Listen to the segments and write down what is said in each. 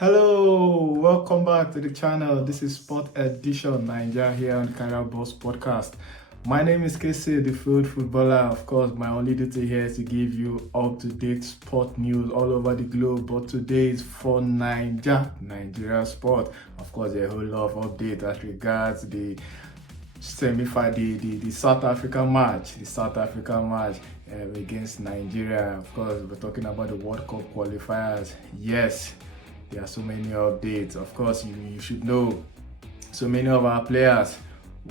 Hello, welcome back to the channel. This is Sport Edition Nigeria here on Career Boss Podcast. My name is Casey, the field footballer. Of course, my only duty here is to give you up-to-date sport news all over the globe. But today is for Nigeria sport. Of course, a whole lot of updates as regards the the South African match, against Nigeria. Of course, we're talking about the World Cup qualifiers. Yes, there are so many updates. Of course, you should know so many of our players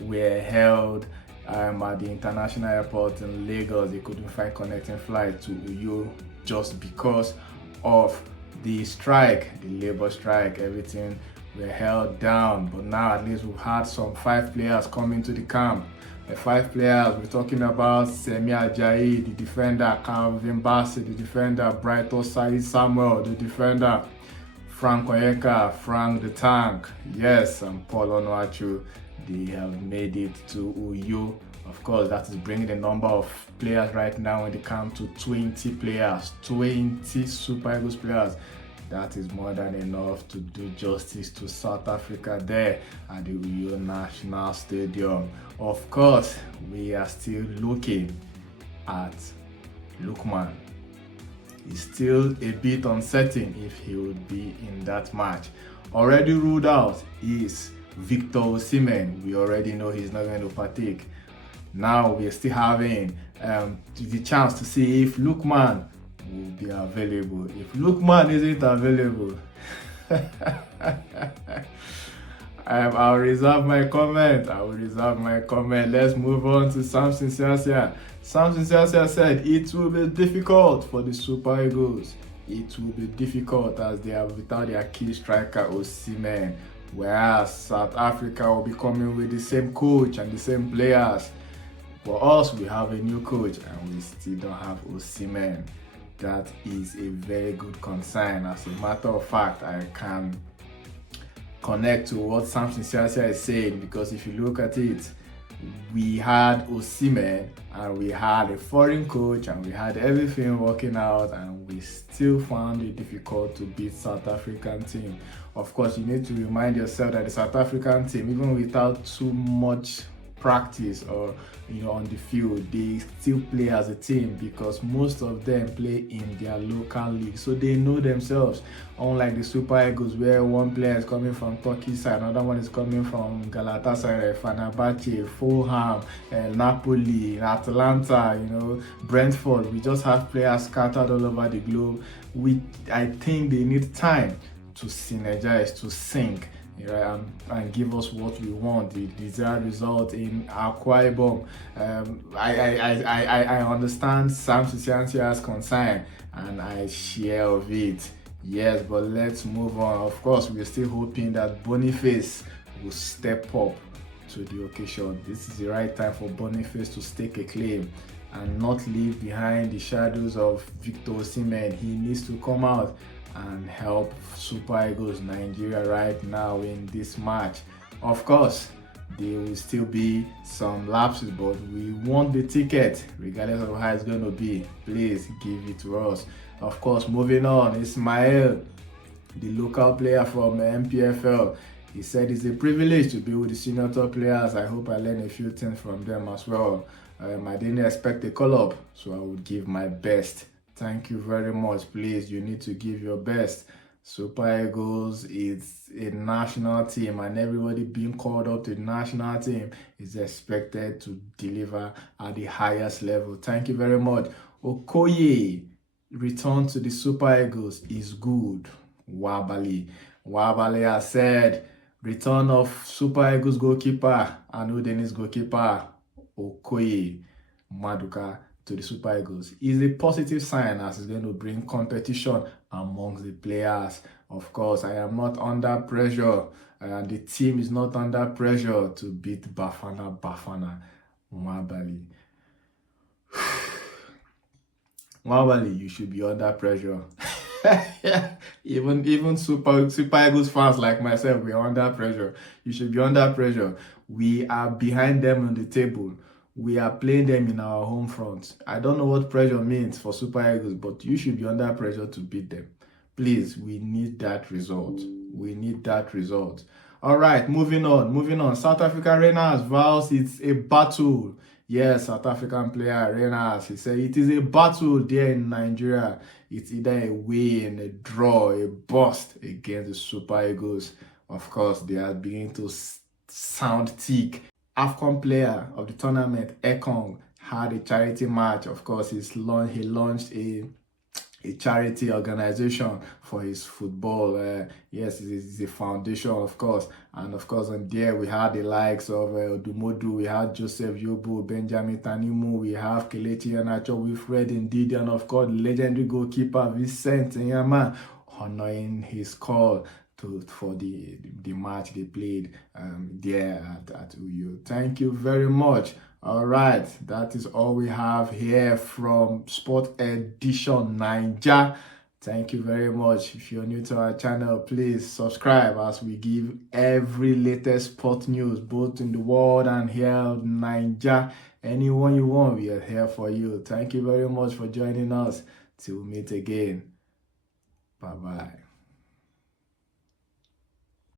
were held at the international airport in Lagos. They couldn't find connecting flight to Uyo just because of the strike, the labor strike. Everything were held down, but now at least we've had some 5 players coming to the camp. The 5 players we're talking about: Semi Ajayi, the defender; Calvin Bassey, the defender; Brighton Said Samuel, the defender; Frank Onyeka, Frank the Tank, yes, and Paul Onuachu. They have made it to Uyo. Of course, that is bringing the number of players right now in the camp to 20 players, 20 Super Eagles players. That is more than enough to do justice to South Africa there at the Uyo National Stadium. Of course, we are still looking at Lookman. It's still a bit uncertain if he would be in that match. Already ruled out is Victor Osimhen. We already know he's not going to partake. Now we're still having the chance to see if Lookman will be available. If Lookman isn't available, I'll reserve my comment. Let's move on to Samson Siasia. Samson Siasia said it will be difficult for the Super Eagles. It will be difficult as they are without their key striker Osimhen, whereas South Africa will be coming with the same coach and the same players. For us, we have a new coach and we still don't have Osimhen. That is a very good concern. As a matter of fact, I can connect to what Samson Siasia is saying, because if you look at it, we had Osimhen and we had a foreign coach and we had everything working out, and we still found it difficult to beat South African team. Of course, you need to remind yourself that the South African team, even without too much practice or on the field, they still play as a team, because most of them play in their local league, so they know themselves. Unlike the Super Eagles, where one player is coming from Turkey side, another one is coming from Galatasaray, Fenerbahce, Fulham, Napoli, Atlanta, Brentford. We just have players scattered all over the globe. I think they need time to synergize, to sync, and give us what we want, the desired result in Akpabio. I understand Samson Siancia's concern and I share of it. Yes, but let's move on. Of course, we're still hoping that Boniface will step up to the occasion. This is the right time for Boniface to stake a claim and not leave behind the shadows of Victor Osimhen. He needs to come out and help Super Eagles Nigeria right now in this match. Of course, there will still be some lapses, but we want the ticket regardless of how it's going to be. Please give it to us. Of course, moving on, Ismail, the local player from MPFL, he said it's a privilege to be with the senior top players. I hope I learn a few things from them as well. I didn't expect a call-up, so I would give my best. Thank you very much. Please, you need to give your best. Super Eagles is a national team, and everybody being called up to the national team is expected to deliver at the highest level. Thank you very much. Okoye return to the Super Eagles is good. Wabali has said return of Super Eagles goalkeeper and Udenis goalkeeper Okoye Maduka to the Super Eagles is a positive sign, as it's going to bring competition amongst the players. Of course, I am not under pressure, and the team is not under pressure to beat Bafana. Mwabali, you should be under pressure. even Super Eagles fans like myself, we are under pressure. You should be under pressure. We are behind them on the table. We are playing them in our home front. I don't know what pressure means for Super Eagles, but you should be under pressure to beat them. Please, we need that result. We need that result. All right, moving on. South Africa Reynolds vows it's a battle. Yes, South African player Reynolds, he said it is a battle there in Nigeria. It's either a win, a draw, a bust against the Super Eagles. Of course, they are beginning to sound thick. AFCON player of the tournament, Ekong, had a charity match. Of course, he launched a charity organization for his football. Yes, it's a foundation, of course. And of course, on there, we had the likes of Dumodu, we had Joseph Yobo, Benjamin Tanimu, we have Kelechi Iheanacho, Wilfred Ndidi, and of course, legendary goalkeeper Vincent Nyama, honoring his call for the match they played there at Uyo. Thank you very much. All right, that is all we have here from Sport Edition Naija. Thank you very much. If you're new to our channel, please subscribe as we give every latest sport news, both in the world and here in Naija. Anyone you want, we are here for you. Thank you very much for joining us. Till we meet again. Bye-bye.